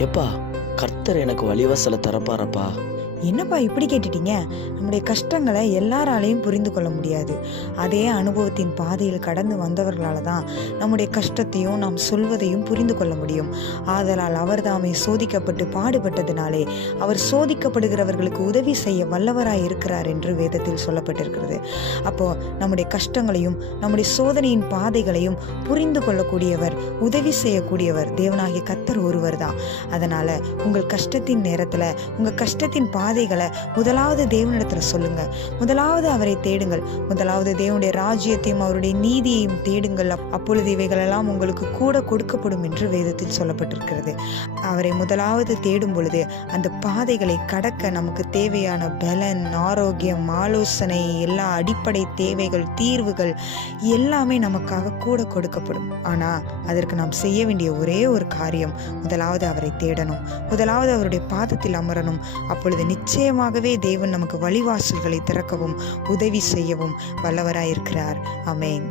எப்பா கர்த்தர் எனக்கு வழிவாசலை தரப்பாரப்பா. என்னப்பா இப்படி கேட்டுட்டீங்க? நம்முடைய கஷ்டங்களை எல்லாராலையும் புரிந்து கொள்ள முடியாது. அதே அனுபவத்தின் பாதையில் கடந்து வந்தவர்களால் தான் நம்முடைய கஷ்டத்தையும் நாம் சொல்வதையும் புரிந்து கொள்ள முடியும். ஆதலால் அவர் தாமே சோதிக்கப்பட்டு பாடுபட்டதினாலே அவர் சோதிக்கப்படுகிறவர்களுக்கு உதவி செய்ய வல்லவராய் இருக்கிறார் என்று வேதத்தில் சொல்லப்பட்டிருக்கிறது. அப்போ நம்முடைய கஷ்டங்களையும் நம்முடைய சோதனையின் பாதைகளையும் புரிந்து கொள்ளக்கூடியவர் உதவி செய்யக்கூடியவர் தேவனாகிய கத்தர் ஒருவர் தான். அதனால உங்கள் கஷ்டத்தின் நேரத்தில் உங்கள் கஷ்டத்தின் பாதைகளை முதலாவது தேவனிடத்தில் சொல்லுங்கள் முதலாவது அவரை தேடுங்கள். முதலாவது தேவனுடைய ராஜ்யத்தையும் அவருடைய நீதியையும் தேடுங்கள். அப்பொழுது இவைகளெல்லாம் உங்களுக்கு கூட கொடுக்கப்படும் என்று வேதத்தில் சொல்லப்பட்டிருக்கிறது. அவரை முதலாவது தேடும் பொழுது அந்த பாதைகளை கடக்க நமக்கு தேவையான பலன் ஆரோக்கியம் ஆலோசனை எல்லா அடிப்படை தேவைகள் தீர்வுகள் எல்லாமே நமக்காக கூட கொடுக்கப்படும். ஆனால் அதற்கு நாம் செய்ய வேண்டிய ஒரே ஒரு காரியம் முதலாவது அவரை தேடணும். முதலாவது அவருடைய பாதத்தில் அமரணும். அப்பொழுது நிச்சயமாகவே தேவன் நமக்கு வழிவாசல்களை திறக்கவும் உதவி செய்யவும் வல்லவராயிருக்கிறார். அமேன்